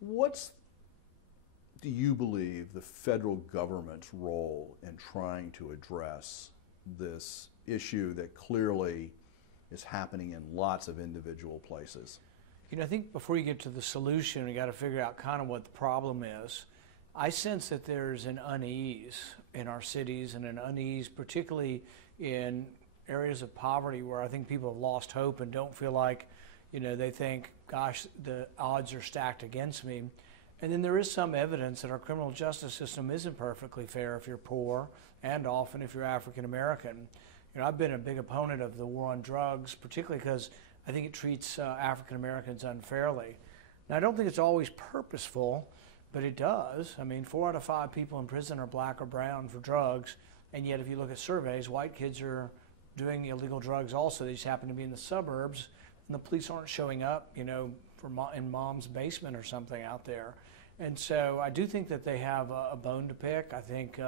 What's, do you believe, the federal government's role in trying to address this issue that clearly is happening in lots of individual places? You know, I think before you get to the solution, we got to figure out kind of what the problem is. I sense that there's an unease in our cities, and an unease particularly in areas of poverty where I think people have lost hope and don't feel like, you know, they think, gosh, the odds are stacked against me. And then there is some evidence that our criminal justice system isn't perfectly fair if you're poor, and often if you're African American. You know, I've been a big opponent of the war on drugs, particularly because I think it treats African Americans unfairly. Now, I don't think it's always purposeful, but it does. I mean, 4 out of 5 people in prison are black or brown for drugs, and yet if you look at surveys, white kids are doing illegal drugs also. They just happen to be in the suburbs, and the police aren't showing up, you know, in mom's basement or something out there. And so I do think that they have a bone to pick. I think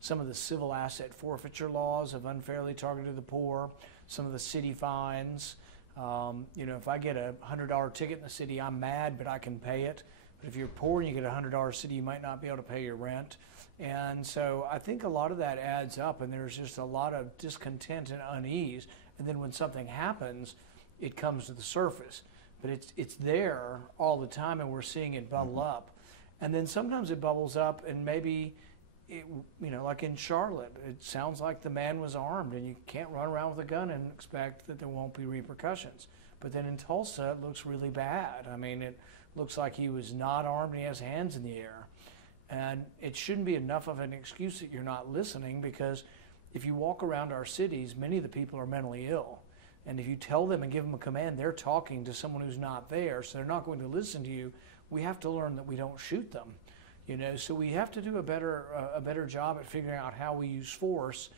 some of the civil asset forfeiture laws have unfairly targeted the poor, some of the city fines. You know, if I get a $100 ticket in the city, I'm mad, but I can pay it. But if you're poor and you get a $100 city, you might not be able to pay your rent. And so I think a lot of that adds up, and there's just a lot of discontent and unease. And then when something happens, it comes to the surface. But it's there all the time, and we're seeing it bubble up. And then sometimes it bubbles up, and maybe, you know, like in Charlotte, it sounds like the man was armed, and you can't run around with a gun and expect that there won't be repercussions. But then in Tulsa, it looks really bad. I mean, it looks like he was not armed and he has hands in the air. And it shouldn't be enough of an excuse that you're not listening, because if you walk around our cities, many of the people are mentally ill. And if you tell them and give them a command, they're talking to someone who's not there, so they're not going to listen to you. We have to learn that we don't shoot them, you know. So we have to do a better job at figuring out how we use force,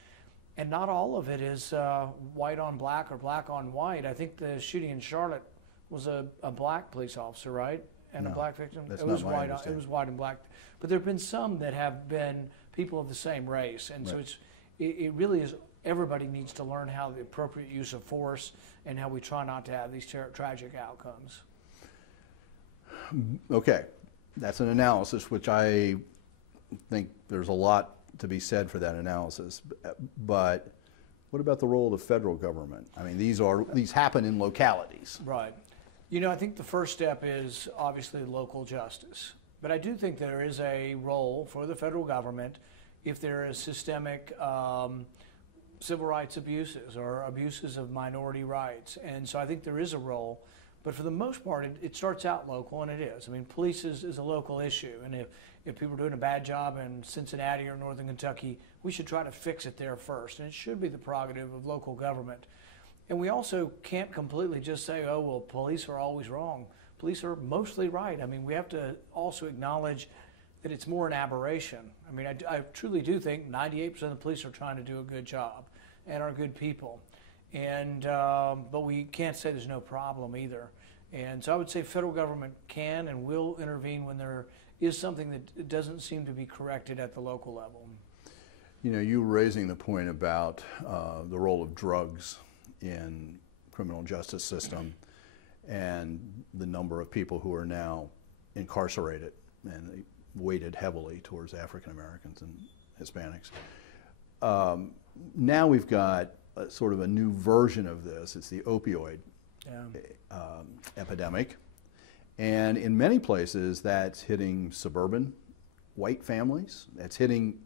and not all of it is white on black or black on white. I think the shooting in Charlotte was a black police officer, right? And no, a black victim. That's it was not white. It was white and black, but there have been some that have been people of the same race, and right. So it really is. Everybody needs to learn how the appropriate use of force and how we try not to have these tragic outcomes. Okay, that's an analysis which I think there's a lot to be said for that analysis. But what about the role of the federal government? I mean, these happen in localities. Right. You know, I think the first step is obviously local justice. But I do think there is a role for the federal government if there is systemic civil rights abuses or abuses of minority rights. And so I think there is a role. But for the most part, it starts out local, and it is. I mean, police is a local issue. And if people are doing a bad job in Cincinnati or Northern Kentucky, we should try to fix it there first. And it should be the prerogative of local government. And we also can't completely just say, oh, well, police are always wrong. Police are mostly right. I mean, we have to also acknowledge that it's more an aberration. I mean, I truly do think 98% of the police are trying to do a good job and are good people. And but we can't say there's no problem either. And so I would say federal government can and will intervene when there is something that doesn't seem to be corrected at the local level. You know, you were raising the point about the role of drugs in criminal justice system and the number of people who are now incarcerated, and weighted heavily towards African Americans and Hispanics. Now we've got sort of a new version of this. It's the opioid epidemic. And in many places that's hitting suburban white families. It's hitting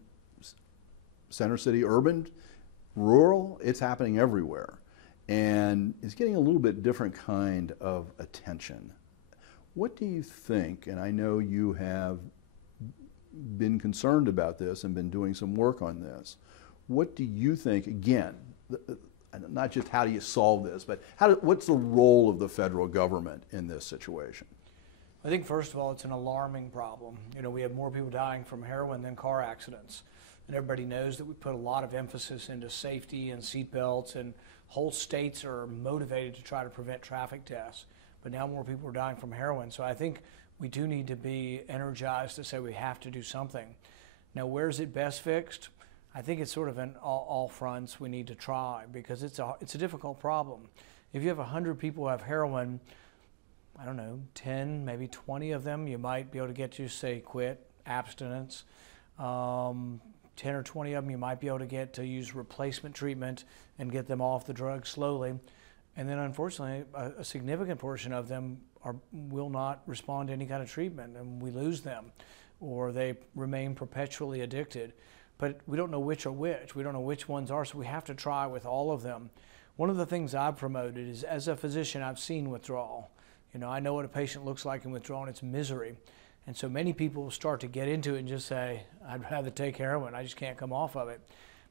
center city urban, rural. It's happening everywhere. And it's getting a little bit different kind of attention. What do you think, and I know you have been concerned about this and been doing some work on this, what do you think, again, not just how do you solve this, but what's the role of the federal government in this situation? I think first of all, it's an alarming problem. You know, we have more people dying from heroin than car accidents. And everybody knows that we put a lot of emphasis into safety and seatbelts, and whole states are motivated to try to prevent traffic deaths. But now more people are dying from heroin. So I think we do need to be energized to say we have to do something. Now, where's it best fixed? I think it's sort of an all fronts we need to try, because it's a difficult problem. If you have 100 people who have heroin, I don't know, 10, maybe 20 of them, you might be able to get to, say, quit, abstinence. 10 or 20 of them, you might be able to get to use replacement treatment and get them off the drug slowly. And then unfortunately, a significant portion of them will not respond to any kind of treatment, and we lose them, or they remain perpetually addicted. But we don't know which are which. We don't know which ones are, so we have to try with all of them. One of the things I've promoted is, as a physician, I've seen withdrawal. You know, I know what a patient looks like in withdrawal, and it's misery. And so many people will start to get into it and just say, I'd rather take heroin, I just can't come off of it.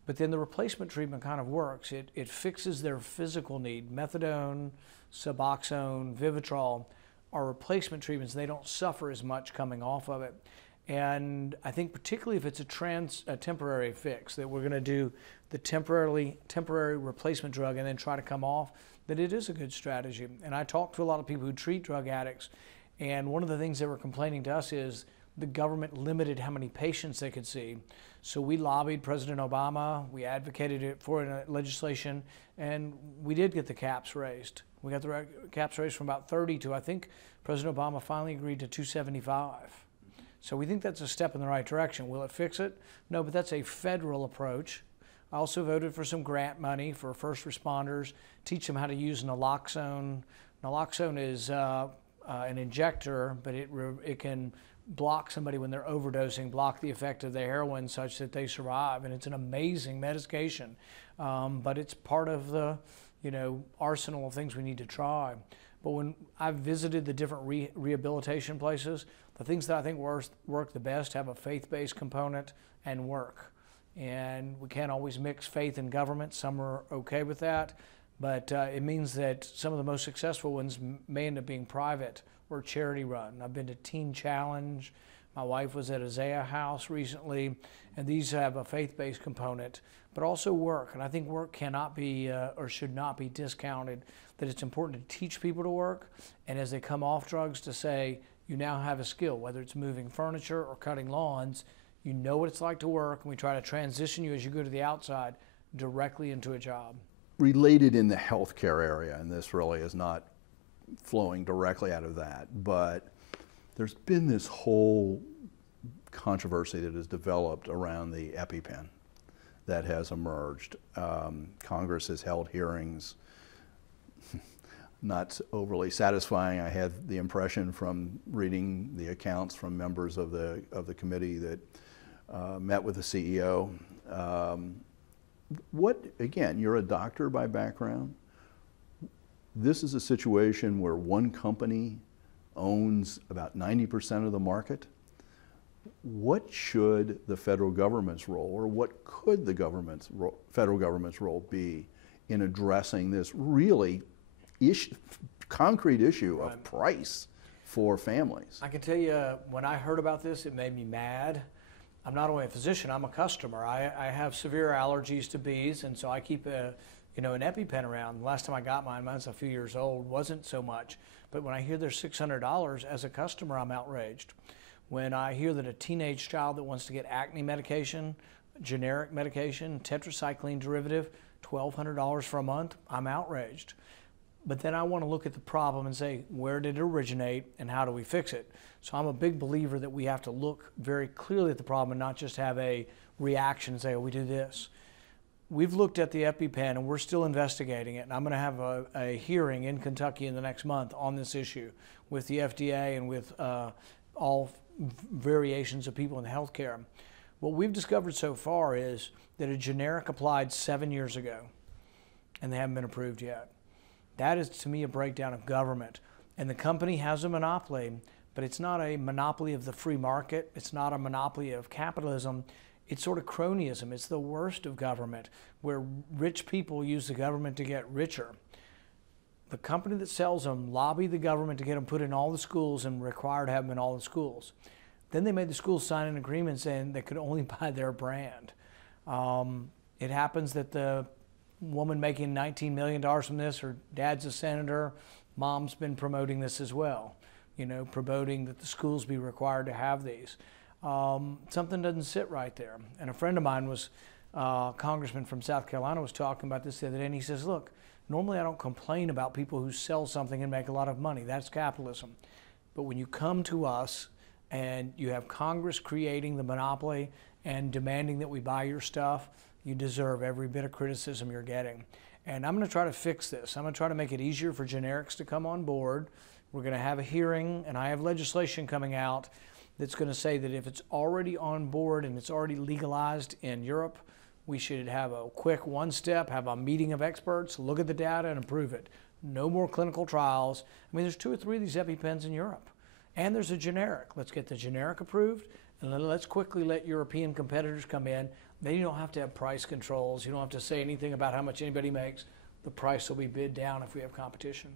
But then the replacement treatment kind of works. It fixes their physical need. Methadone, Suboxone, Vivitrol are replacement treatments. They don't suffer as much coming off of it. And I think particularly if it's a temporary fix, that we're going to do the temporary replacement drug and then try to come off, that it is a good strategy. And I talk to a lot of people who treat drug addicts, and one of the things they were complaining to us is the government limited how many patients they could see. So we lobbied President Obama, we advocated it for legislation, and we did get the caps raised. We got the caps raised from about 30 to, I think President Obama finally agreed to 275. So we think that's a step in the right direction. Will it fix it? No, but that's a federal approach. I also voted for some grant money for first responders, teach them how to use naloxone. Naloxone is an injector, but it can block somebody when they're overdosing, block the effect of the heroin such that they survive. And it's an amazing medication, but it's part of the arsenal of things we need to try. But when I've visited the different rehabilitation places, the things that I think work the best have a faith-based component and work. And we can't always mix faith and government. Some are okay with that, but it means that some of the most successful ones may end up being private or charity run. I've been to Teen Challenge. My wife was at Isaiah House recently, and these have a faith-based component, but also work. And I think work cannot be or should not be discounted, that it's important to teach people to work, and as they come off drugs to say, you now have a skill, whether it's moving furniture or cutting lawns, you know what it's like to work, and we try to transition you as you go to the outside directly into a job. Related in the healthcare area, and this really is not flowing directly out of that, but there's been this whole controversy that has developed around the EpiPen that has emerged. Congress has held hearings, not overly satisfying. I had the impression from reading the accounts from members of the committee that met with the CEO. Again, you're a doctor by background. This is a situation where one company owns about 90% of the market. What should the federal government's role, or what could the federal government's role be in addressing this really concrete issue of price for families? I can tell you, when I heard about this, it made me mad. I'm not only a physician, I'm a customer. I have severe allergies to bees, and so I keep an EpiPen around. The last time I got mine's a few years old, wasn't so much. But when I hear they're $600, as a customer, I'm outraged. When I hear that a teenage child that wants to get acne medication, generic medication, tetracycline derivative, $1,200 for a month, I'm outraged. But then I want to look at the problem and say, where did it originate and how do we fix it? So I'm a big believer that we have to look very clearly at the problem and not just have a reaction and say, oh, we do this. We've looked at the EpiPen and we're still investigating it. And I'm going to have a hearing in Kentucky in the next month on this issue with the FDA and with all variations of people in healthcare. What we've discovered so far is that a generic applied 7 years ago and they haven't been approved yet. That is, to me, a breakdown of government. And the company has a monopoly, but it's not a monopoly of the free market. It's not a monopoly of capitalism. It's sort of cronyism. It's the worst of government, where rich people use the government to get richer. The company that sells them lobbied the government to get them put in all the schools and required to have them in all the schools. Then they made the schools sign an agreement saying they could only buy their brand. It happens that the woman making $19 million from this, her dad's a senator, mom's been promoting this as well, promoting that the schools be required to have these. Something doesn't sit right there. And a friend of mine was, congressman from South Carolina, was talking about this the other day, and he says, look, Normally I don't complain about people who sell something and make a lot of money. That's capitalism. But when you come to us and you have Congress creating the monopoly and demanding that we buy your stuff, you deserve every bit of criticism you're getting. And I'm going to try to fix this. I'm going to try to make it easier for generics to come on board. We're going to have a hearing, and I have legislation coming out that's going to say that if it's already on board and it's already legalized in Europe, we should have a quick one step, have a meeting of experts, look at the data and approve it. No more clinical trials. I mean, there's 2 or 3 of these EpiPens in Europe. And there's a generic. Let's get the generic approved, and then let's quickly let European competitors come in. Then you don't have to have price controls. You don't have to say anything about how much anybody makes. The price will be bid down if we have competition.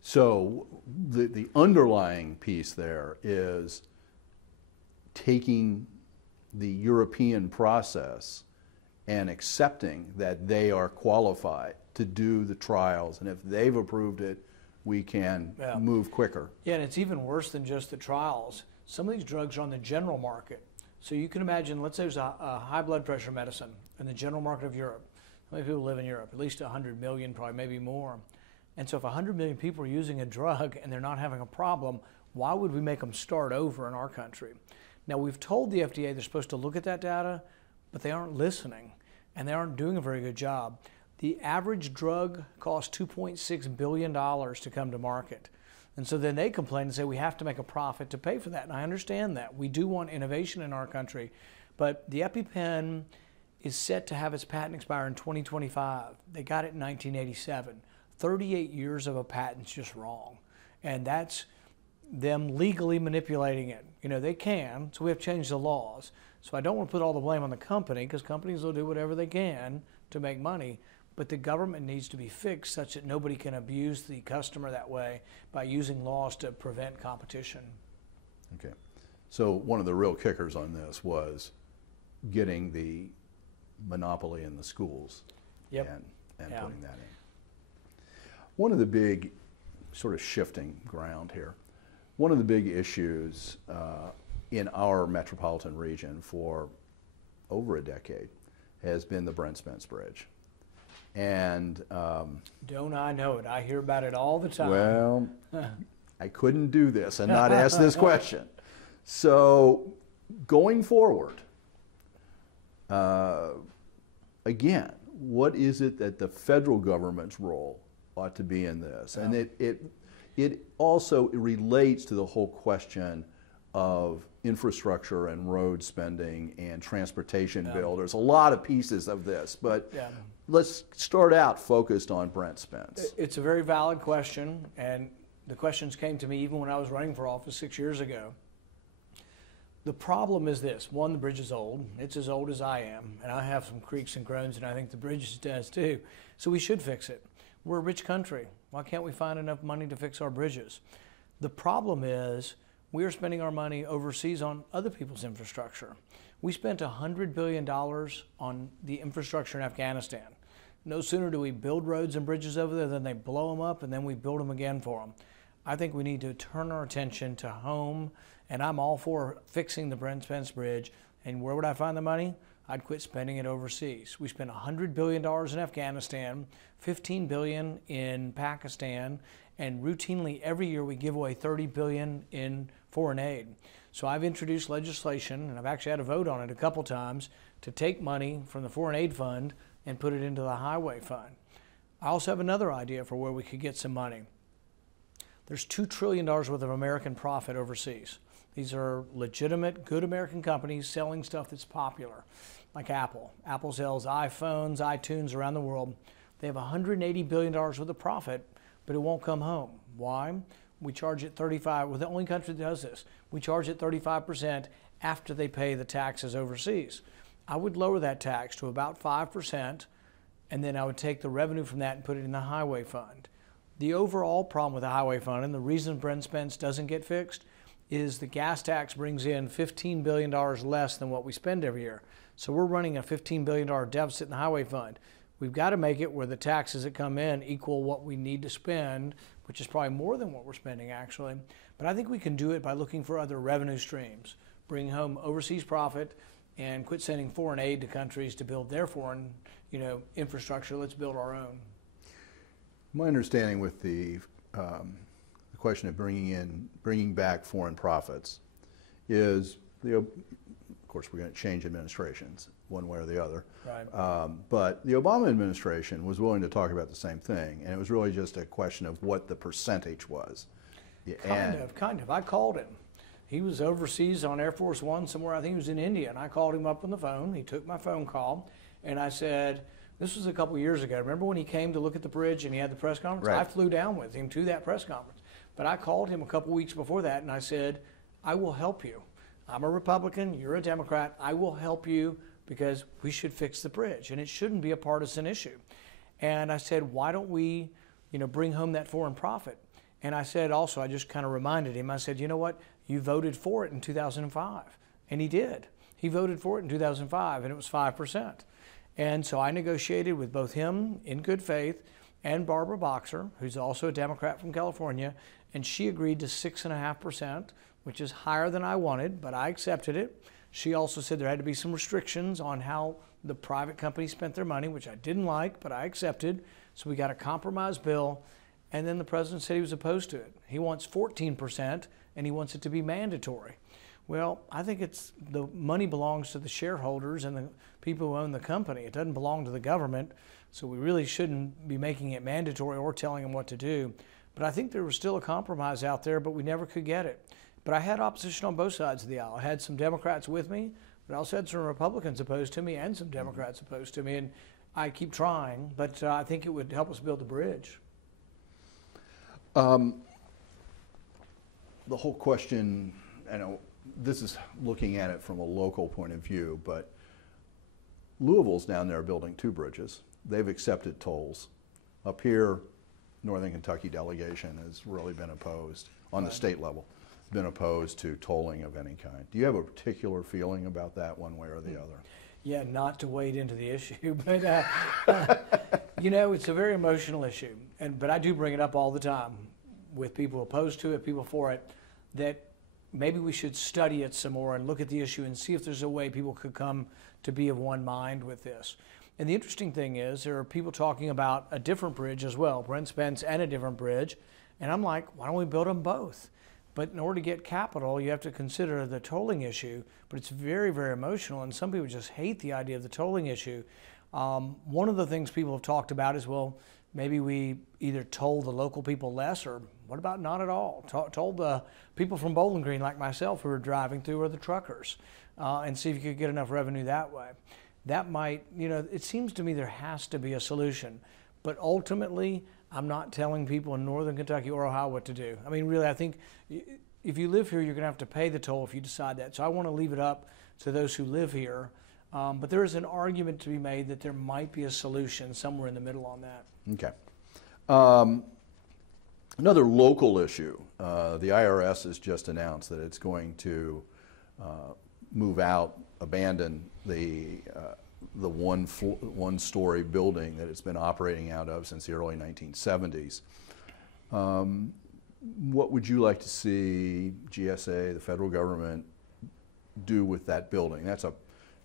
So the underlying piece there is taking the European process and accepting that they are qualified to do the trials, and if they've approved it, we can move quicker. Yeah, and it's even worse than just the trials. Some of these drugs are on the general market. So you can imagine, let's say there's a high blood pressure medicine in the general market of Europe. How many people live in Europe? At least 100 million, probably maybe more. And so if 100 million people are using a drug and they're not having a problem, why would we make them start over in our country? Now, we've told the FDA they're supposed to look at that data, but they aren't listening, and they aren't doing a very good job. The average drug costs $2.6 billion to come to market. And so then they complain and say we have to make a profit to pay for that. And I understand that. We do want innovation in our country. But the EpiPen is set to have its patent expire in 2025. They got it in 1987. 38 years of a patent's just wrong. And that's them legally manipulating it. You know, they can, so we have to change the laws. So I don't want to put all the blame on the company, because companies will do whatever they can to make money. But the government needs to be fixed such that nobody can abuse the customer that way by using laws to prevent competition. Okay. So one of the real kickers on this was getting the monopoly in the schools and putting that in. One of the big sort of shifting ground here, one of the big issues in our metropolitan region for over a decade has been the Brent Spence Bridge. And don't I know it? I hear about it all the time. Well, I couldn't do this and not ask this question. So going forward, again, what is it that the federal government's role ought to be in this? And it also relates to the whole question of infrastructure and road spending and transportation bill. There's a lot of pieces of this, but let's start out focused on Brent Spence. It's a very valid question, and the questions came to me even when I was running for office 6 years ago. The problem is this. One, the bridge is old. It's as old as I am, and I have some creaks and groans, and I think the bridge does too. So we should fix it. We're a rich country. Why can't we find enough money to fix our bridges? The problem is we are spending our money overseas on other people's infrastructure. We spent $100 billion on the infrastructure in Afghanistan. No sooner do we build roads and bridges over there than they blow them up, and then we build them again for them. I think we need to turn our attention to home, and I'm all for fixing the Brent Spence Bridge. And where would I find the money? I'd quit spending it overseas. We spent $100 billion in Afghanistan, $15 billion in Pakistan, and routinely every year we give away $30 billion in foreign aid. So I've introduced legislation, and I've actually had a vote on it a couple times, to take money from the foreign aid fund and put it into the highway fund. I also have another idea for where we could get some money. There's $2 trillion worth of American profit overseas. These are legitimate, good American companies selling stuff that's popular, like Apple. Apple sells iPhones, iTunes around the world. They have $180 billion worth of profit, but it won't come home. Why? We charge it 35%. We're the only country that does this. We charge it 35% after they pay the taxes overseas. I would lower that tax to about 5%, and then I would take the revenue from that and put it in the highway fund. The overall problem with the highway fund, and the reason Brent Spence doesn't get fixed, is the gas tax brings in $15 billion less than what we spend every year. So we're running a $15 billion deficit in the highway fund. We've got to make it where the taxes that come in equal what we need to spend, which is probably more than what we're spending actually. But I think we can do it by looking for other revenue streams, bring home overseas profit, and quit sending foreign aid to countries to build their foreign, infrastructure. Let's build our own. My understanding with the question of bringing back foreign profits is, of course, we're going to change administrations one way or the other. Right. But the Obama administration was willing to talk about the same thing, and it was really just a question of what the percentage was. Kind of. I called him. He was overseas on Air Force One somewhere. I think he was in India, and I called him up on the phone. He took my phone call, and I said, this was a couple years ago. Remember when he came to look at the bridge and he had the press conference? Right. I flew down with him to that press conference. But I called him a couple weeks before that, and I said, I will help you. I'm a Republican, you're a Democrat. I will help you because we should fix the bridge, and it shouldn't be a partisan issue. And I said, why don't we, bring home that foreign profit? And I said also, I just kind of reminded him, I said, you know what? You voted for it in 2005. And he did. He voted for it in 2005, and it was 5%. And so I negotiated with both him in good faith and Barbara Boxer, who's also a Democrat from California, and she agreed to 6.5%, which is higher than I wanted, but I accepted it. She also said there had to be some restrictions on how the private company spent their money, which I didn't like, but I accepted. So we got a compromise bill, and then the president said he was opposed to it. He wants 14%, and he wants it to be mandatory. Well, I think the money belongs to the shareholders and the people who own the company. It doesn't belong to the government, so we really shouldn't be making it mandatory or telling them what to do. But I think there was still a compromise out there, but we never could get it. But I had opposition on both sides of the aisle. I had some Democrats with me, but I also had some Republicans opposed to me and some Democrats opposed to me, and I keep trying, but I think it would help us build the bridge. The whole question, I know this is looking at it from a local point of view, but Louisville's down there building 2 bridges. They've accepted tolls. Up here, Northern Kentucky delegation has really been opposed, on the state level, been opposed to tolling of any kind. Do you have a particular feeling about that one way or the other? Yeah, not to wade into the issue, but it's a very emotional issue. But I do bring it up all the time with people opposed to it, people for it, that maybe we should study it some more and look at the issue and see if there's a way people could come to be of one mind with this. And the interesting thing is there are people talking about a different bridge as well, Brent Spence and a different bridge. And I'm like, why don't we build them both? But in order to get capital, you have to consider the tolling issue. But it's very, very emotional, and some people just hate the idea of the tolling issue. One of the things people have talked about is, well, maybe we either toll the local people less, or what about not at all? Toll the people from Bowling Green, like myself, who are driving through, or the truckers, and see if you could get enough revenue that way. That might, it seems to me there has to be a solution. But ultimately, I'm not telling people in Northern Kentucky or Ohio what to do. I mean, really, I think if you live here, you're going to have to pay the toll if you decide that. So I want to leave it up to those who live here. But there is an argument to be made that there might be a solution somewhere in the middle on that. Okay. Another local issue, the IRS has just announced that it's going to move out, abandon the one-story building that it's been operating out of since the early 1970s. What would you like to see GSA, the federal government, do with that building? That's a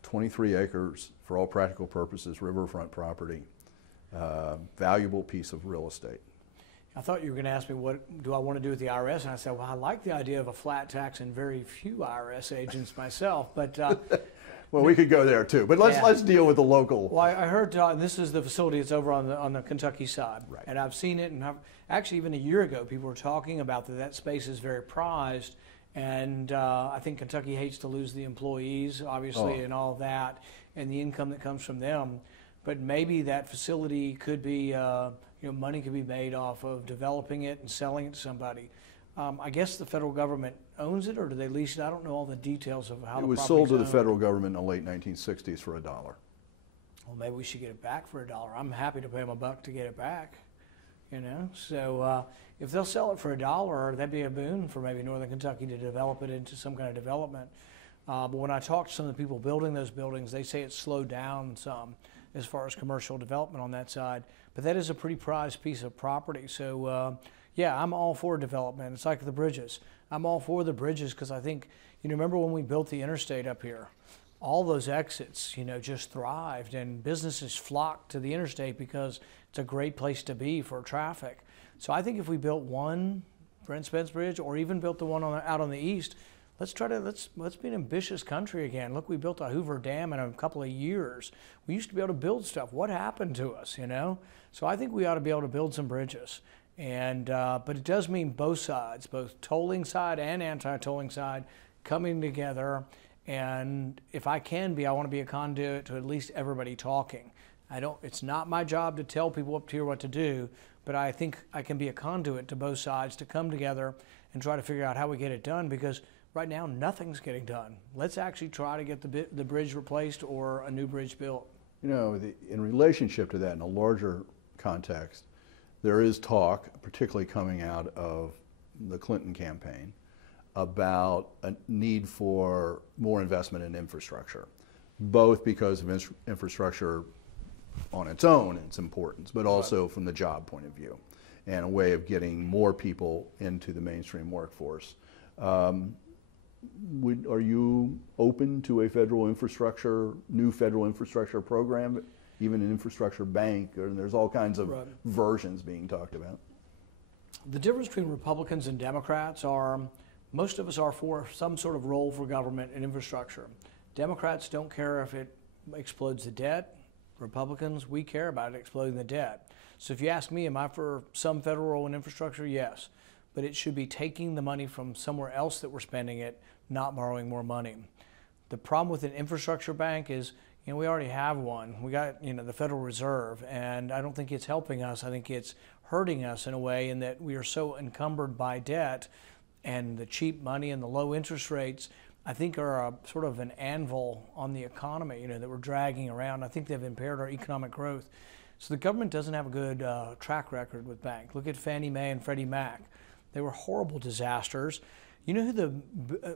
23 acres, for all practical purposes, riverfront property, valuable piece of real estate. I thought you were going to ask me what do I want to do with the IRS, and I said, well, I like the idea of a flat tax and very few IRS agents myself, but well, we could go there too, but let's deal with the local. Well, I heard this is the facility that's over on the Kentucky side, right. And I've seen it, and actually even a year ago, people were talking about that space is very prized, and I think Kentucky hates to lose the employees, obviously, and all that, and the income that comes from them. But maybe that facility could be, money could be made off of developing it and selling it to somebody. I guess the federal government owns it, or do they lease it? I don't know all the details of how it was sold to the federal government in the late 1960s for $1. Well, maybe we should get it back for $1. I'm happy to pay them $1 to get it back. So if they'll sell it for $1, that'd be a boon for maybe Northern Kentucky to develop it into some kind of development. But when I talk to some of the people building those buildings, they say it's slowed down some as far as commercial development on that side. But that is a pretty prized piece of property. So yeah, I'm all for development. It's like the bridges. I'm all for the bridges because I think, remember when we built the interstate up here? All those exits, just thrived, and businesses flocked to the interstate because It's a great place to be for traffic. So I think if we built one Brent Spence Bridge, or even built the one out on the east, let's be an ambitious country again. Look, we built a Hoover Dam in a couple of years. We used to be able to build stuff. What happened to us, you know? So I think we ought to be able to build some bridges. And but it does mean both sides, both tolling side and anti-tolling side, coming together. And if I can be, I want to be a conduit to at least everybody talking. It's not my job to tell people up here what to do, but I think I can be a conduit to both sides to come together and try to figure out how we get it done, because right now nothing's getting done. Let's actually try to get the bridge replaced or a new bridge built. You know, in relationship to that, in a larger context, there is talk, particularly coming out of the Clinton campaign, about a need for more investment in infrastructure, both because of infrastructure on its own, its importance, but also from the job point of view, and a way of getting more people into the mainstream workforce. Are you open to a new federal infrastructure program, even an infrastructure bank? And there's all kinds of versions being talked about. The difference between Republicans and Democrats are, most of us are for some sort of role for government and infrastructure. Democrats don't care if it explodes the debt. Republicans, we care about it exploding the debt. So if you ask me, am I for some federal role in infrastructure? Yes. But it should be taking the money from somewhere else that we're spending it, not borrowing more money. The problem with an infrastructure bank is, you know, we already have one. We got, you know, the Federal Reserve, and I don't think it's helping us. I think it's hurting us in a way in that we are so encumbered by debt, and the cheap money and the low interest rates, I think, are a sort of an anvil on the economy, you know, that we're dragging around. I think they've impaired our economic growth. So the government doesn't have a good track record with banks. Look at Fannie Mae and Freddie Mac. They were horrible disasters. You know who the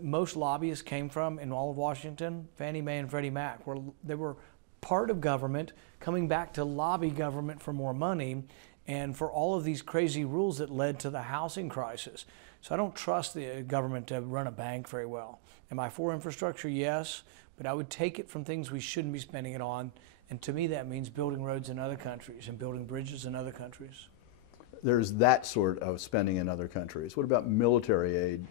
most lobbyists came from in all of Washington? Fannie Mae and Freddie Mac. They were part of government coming back to lobby government for more money and for all of these crazy rules that led to the housing crisis. So I don't trust the government to run a bank very well. Am I for infrastructure? Yes, but I would take it from things we shouldn't be spending it on. And to me, that means building roads in other countries and building bridges in other countries. There's that sort of spending in other countries. What about military aid?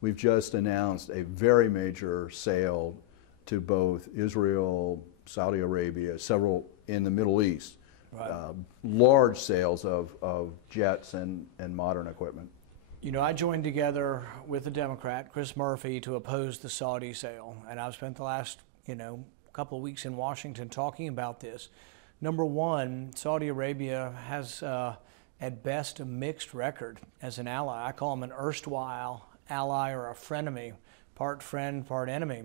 We've just announced a very major sale to both Israel, Saudi Arabia, several in the Middle East. Large sales of jets and modern equipment. You know, I joined together with a Democrat, Chris Murphy, to oppose the Saudi sale. And I've spent the last, couple of weeks in Washington talking about this. Number one, Saudi Arabia has, at best, a mixed record as an ally. I call them an erstwhile ally or a frenemy, part friend, part enemy.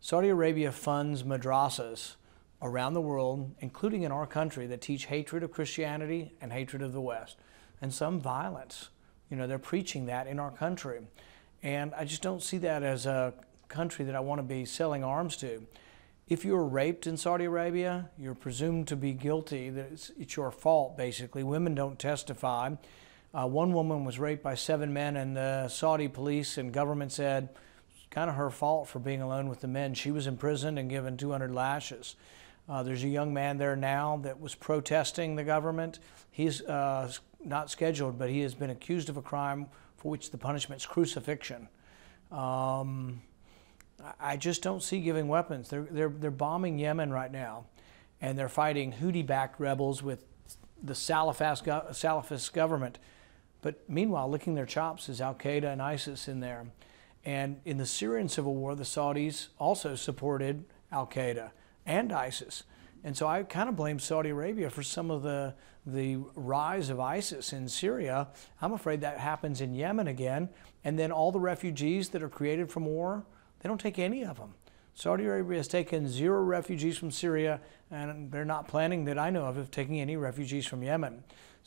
Saudi Arabia funds madrasas around the world, including in our country, that teach hatred of Christianity and hatred of the West, and some violence. You know, they're preaching that in our country. And I just don't see that as a country that I want to be selling arms to. If you were raped in Saudi Arabia, you're presumed to be guilty, that it's your fault, basically. Women don't testify. One woman was raped by 7 men, and the Saudi police and government said it's kind of her fault for being alone with the men. She was imprisoned and given 200 lashes. There's a young man there now that was protesting the government. He's not scheduled, but he has been accused of a crime for which the punishment is crucifixion. I just don't see giving weapons. They're bombing Yemen right now, and they're fighting Houthi-backed rebels with the Salafist government. But meanwhile, licking their chops is Al-Qaeda and ISIS in there. And in the Syrian civil war, the Saudis also supported Al-Qaeda and ISIS. And so I kind of blame Saudi Arabia for some of the rise of ISIS in Syria. I'm afraid that happens in Yemen again. And then all the refugees that are created from war, they don't take any of them. Saudi Arabia has taken 0 refugees from Syria, and they're not planning, that I know of taking any refugees from Yemen.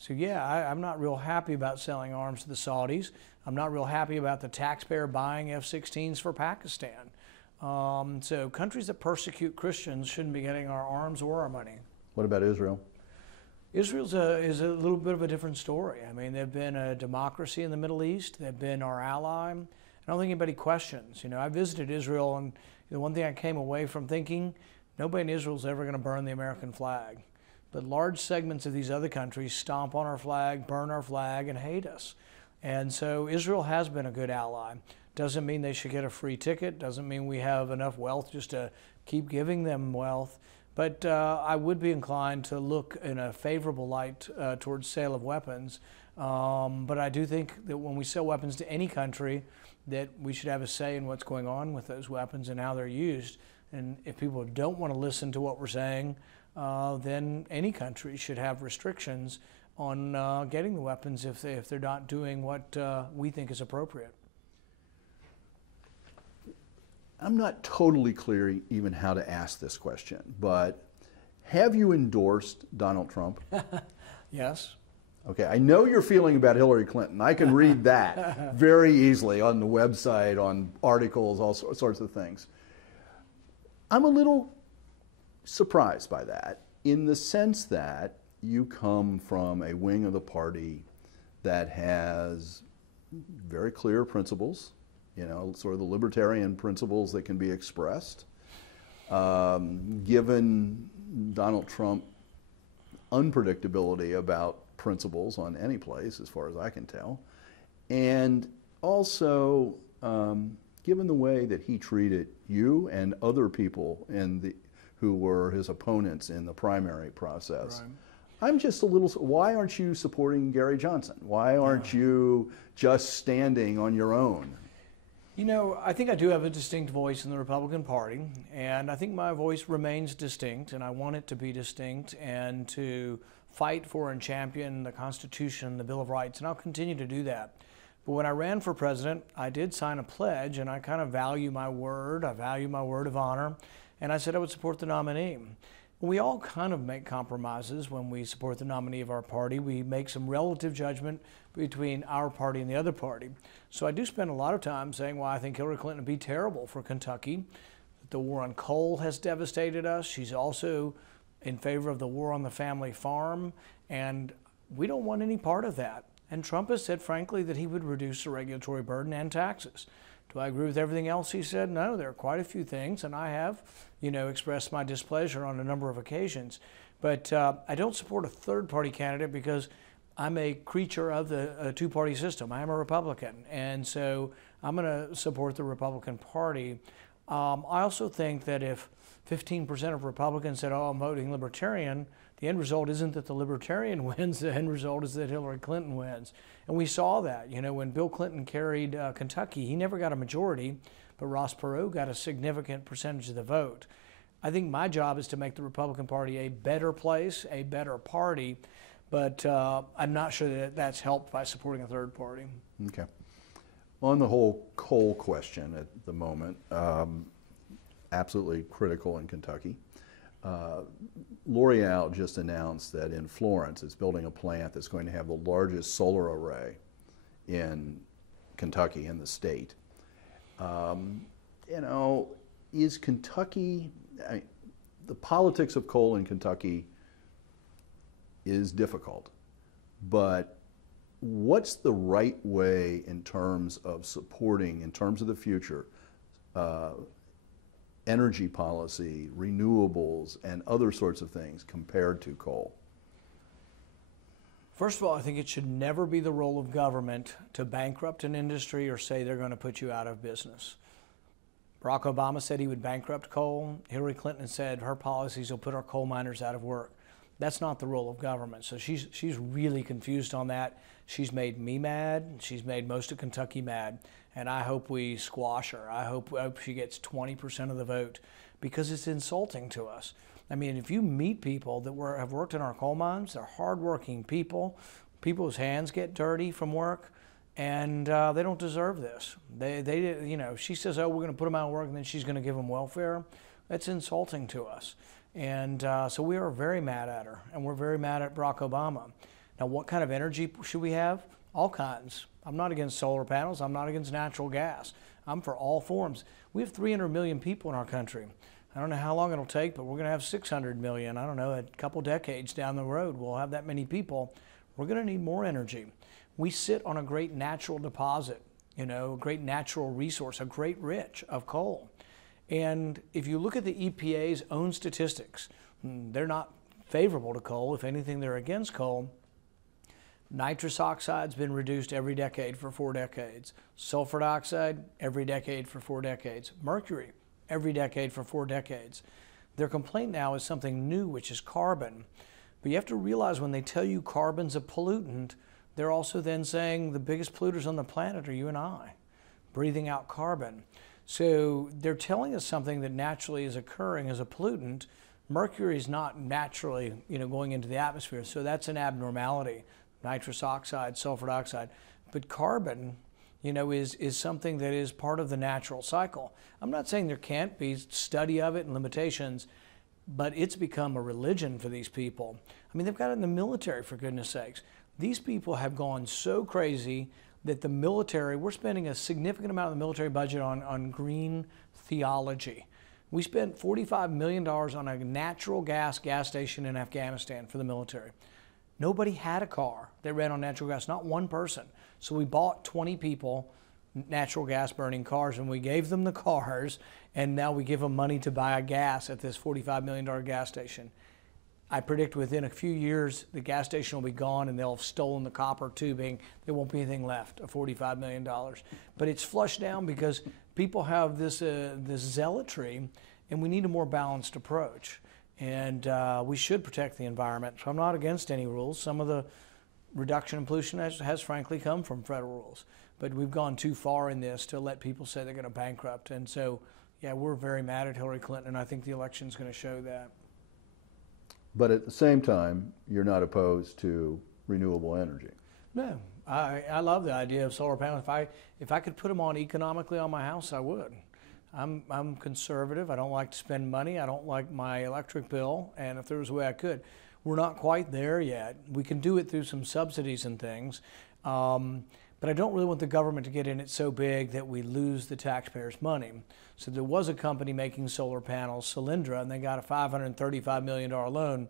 So yeah, I'm not real happy about selling arms to the Saudis. I'm not real happy about the taxpayer buying F-16s for Pakistan. So countries that persecute Christians shouldn't be getting our arms or our money. What about Israel? Israel is a little bit of a different story. I mean, they've been a democracy in the Middle East. They've been our ally. I don't think anybody questions. You know, I visited Israel, and the one thing I came away from thinking, nobody in Israel is ever going to burn the American flag. but large segments of these other countries stomp on our flag, burn our flag, and hate us. And so Israel has been a good ally. Doesn't mean they should get a free ticket, doesn't mean we have enough wealth just to keep giving them wealth, but I would be inclined to look in a favorable light towards sale of weapons. But I do think that when we sell weapons to any country, that we should have a say in what's going on with those weapons and how they're used. And if people don't want to listen to what we're saying, then any country should have restrictions on getting the weapons if they're not doing what we think is appropriate. I'm not totally clear even how to ask this question, but have you endorsed Donald Trump? Yes. Okay, I know your feeling about Hillary Clinton. I can read that very easily on the website, on articles, all sorts of things. I'm a little surprised by that in the sense that you come from a wing of the party that has very clear principles, you know, sort of the libertarian principles that can be expressed. Given Donald Trump unpredictability about principles on any place, as far as I can tell, and also given the way that he treated you and other people who were his opponents in the primary process. Right. I'm just a little, why aren't you supporting Gary Johnson? Why aren't you just standing on your own? You know, I think I do have a distinct voice in the Republican Party, and I think my voice remains distinct, and I want it to be distinct and to fight for and champion the Constitution, the Bill of Rights, and I'll continue to do that. But when I ran for president, I did sign a pledge, and I kind of value my word. I value my word of honor, and I said I would support the nominee. We all kind of make compromises when we support the nominee of our party. We make some relative judgment between our party and the other party. So I do spend a lot of time saying, well, I think Hillary Clinton would be terrible for Kentucky. The war on coal has devastated us. She's also in favor of the war on the family farm, and we don't want any part of that. And Trump has said, frankly, that he would reduce the regulatory burden and taxes. Do I agree with everything else he said? No, there are quite a few things, and I have, you know, expressed my displeasure on a number of occasions. But I don't support a third-party candidate because I'm a creature of the two-party system. I am a Republican, and so I'm going to support the Republican Party. I also think that if 15% of Republicans said, oh, I'm voting Libertarian, the end result isn't that the Libertarian wins. The end result is that Hillary Clinton wins. And we saw that. You know, when Bill Clinton carried Kentucky, he never got a majority, but Ross Perot got a significant percentage of the vote. I think my job is to make the Republican Party a better place, a better party, but I'm not sure that that's helped by supporting a third party. Okay. On the whole coal question at the moment, absolutely critical in Kentucky. L'Oreal just announced that in Florence it's building a plant that's going to have the largest solar array in Kentucky, in the state. You know, is Kentucky, the politics of coal in Kentucky is difficult, but what's the right way in terms of supporting, in terms of the future, energy policy, renewables, and other sorts of things compared to coal? First of all, I think it should never be the role of government to bankrupt an industry or say they're going to put you out of business. Barack Obama said he would bankrupt coal. Hillary Clinton said her policies will put our coal miners out of work. That's not the role of government. So she's really confused on that. She's made me mad. She's made most of Kentucky mad. And I hope we squash her. I hope she gets 20% of the vote because it's insulting to us. I mean, if you meet people that have worked in our coal mines, they're hardworking people. People's hands get dirty from work, and they don't deserve this. You know, she says, oh, we're going to put them out of work, and then she's going to give them welfare. That's insulting to us. And so we are very mad at her, and we're very mad at Barack Obama. Now, what kind of energy should we have? All kinds. I'm not against solar panels. I'm not against natural gas. I'm for all forms. We have 300 million people in our country. I don't know how long it'll take, but we're going to have 600 million. I don't know, a couple decades down the road, we'll have that many people. We're going to need more energy. We sit on a great natural deposit, you know, a great natural resource, a great rich of coal. And if you look at the EPA's own statistics, they're not favorable to coal. If anything, they're against coal. Nitrous oxide's been reduced every decade for 4 decades. Sulfur dioxide, every decade for 4 decades. Mercury, every decade for 4 decades. Their complaint now is something new, which is carbon. But you have to realize when they tell you carbon's a pollutant, they're also then saying the biggest polluters on the planet are you and I, breathing out carbon. So they're telling us something that naturally is occurring as a pollutant. Mercury is not naturally, going into the atmosphere, so that's an abnormality. Nitrous oxide, sulfur dioxide. But carbon, is something that is part of the natural cycle. I'm not saying there can't be study of it and limitations, but it's become a religion for these people. I mean, they've got it in the military, for goodness sakes. These people have gone so crazy that the military, we're spending a significant amount of the military budget on green theology. We spent $45 million on a natural gas station in Afghanistan for the military. Nobody had a car that ran on natural gas, not one person. So we bought 20 people natural gas burning cars, and we gave them the cars, and now we give them money to buy a gas at this $45 million gas station. I predict within a few years the gas station will be gone and they'll have stolen the copper tubing. There won't be anything left of $45 million. But it's flushed down because people have this zealotry, and we need a more balanced approach. And we should protect the environment. So I'm not against any rules. Some of the reduction in pollution has frankly come from federal rules. But we've gone too far in this to let people say they're going to bankrupt. And so, yeah, we're very mad at Hillary Clinton, and I think the election's going to show that. But at the same time, you're not opposed to renewable energy. No, I love the idea of solar panels. If I could put them on economically on my house, I would. I'm conservative. I don't like to spend money. I don't like my electric bill. And if there was a way I could, we're not quite there yet. We can do it through some subsidies and things. But I don't really want the government to get in it so big that we lose the taxpayers' money. So there was a company making solar panels, Solyndra, and they got a $535 million loan.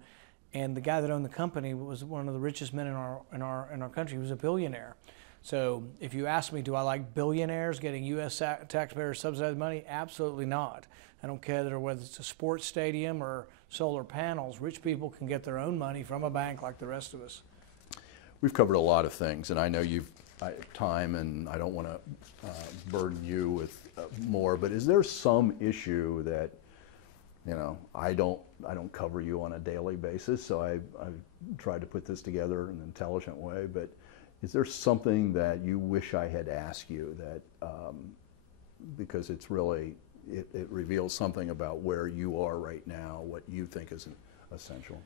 And the guy that owned the company was one of the richest men in our country. He was a billionaire. So if you ask me, do I like billionaires getting U.S. taxpayers subsidized money? Absolutely not. I don't care whether it's a sports stadium or solar panels. Rich people can get their own money from a bank like the rest of us. We've covered a lot of things, and I know you've time, and I don't want to burden you with more, but is there some issue that, I don't cover you on a daily basis, so I've tried to put this together in an intelligent way, but is there something that you wish I had asked you that, because it's really, it reveals something about where you are right now, what you think is essential?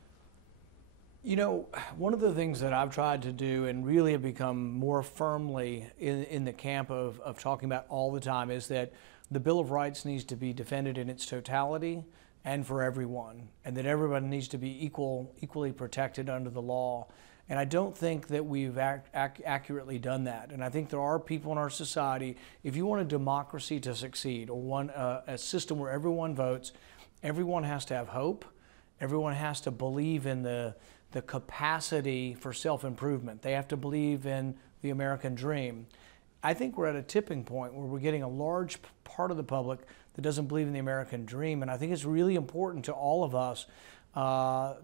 One of the things that I've tried to do and really have become more firmly in the camp of talking about all the time is that the Bill of Rights needs to be defended in its totality and for everyone, and that everyone needs to be equally protected under the law. And I don't think that we've accurately done that. And I think there are people in our society, if you want a democracy to succeed, or a system where everyone votes, everyone has to have hope. Everyone has to believe in the capacity for self-improvement. They have to believe in the American dream. I think we're at a tipping point where we're getting a large part of the public that doesn't believe in the American dream. And I think it's really important to all of us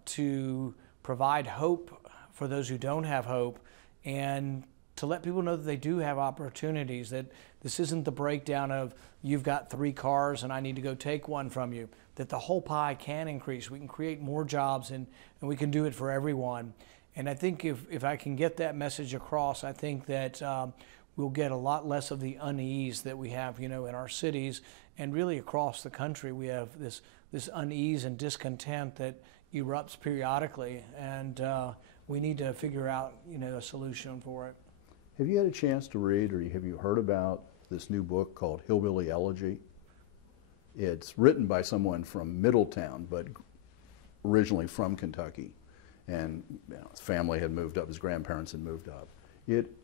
to provide hope for those who don't have hope, and to let people know that they do have opportunities, that this isn't the breakdown of you've got 3 cars and I need to go take one from you, that the whole pie can increase. We can create more jobs, and we can do it for everyone. And I think if I can get that message across, I think that we'll get a lot less of the unease that we have, in our cities and really across the country. We have this unease and discontent that erupts periodically, and we need to figure out, a solution for it. Have you had a chance to read, or have you heard about this new book called Hillbilly Elegy? It's written by someone from Middletown, but originally from Kentucky. And his family had moved up, his grandparents had moved up.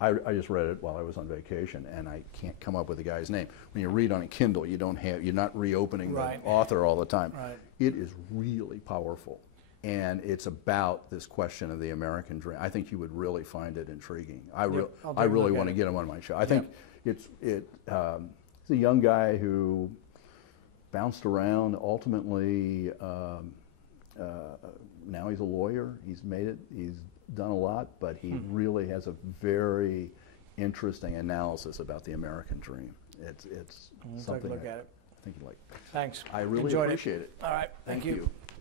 I just read it while I was on vacation, and I can't come up with the guy's name. When you read on a Kindle, you're not reopening the author all the time. Right. It is really powerful. And it's about this question of the American dream. I think you would really find it intriguing. I really want to get him on my show. I think he's a young guy who bounced around, ultimately now he's a lawyer. He's made it. He's done a lot, but he really has a very interesting analysis about the American dream. It's Let's something take a look at it. I think you like. Thanks. I really Enjoyed appreciate it. All right. Thank you.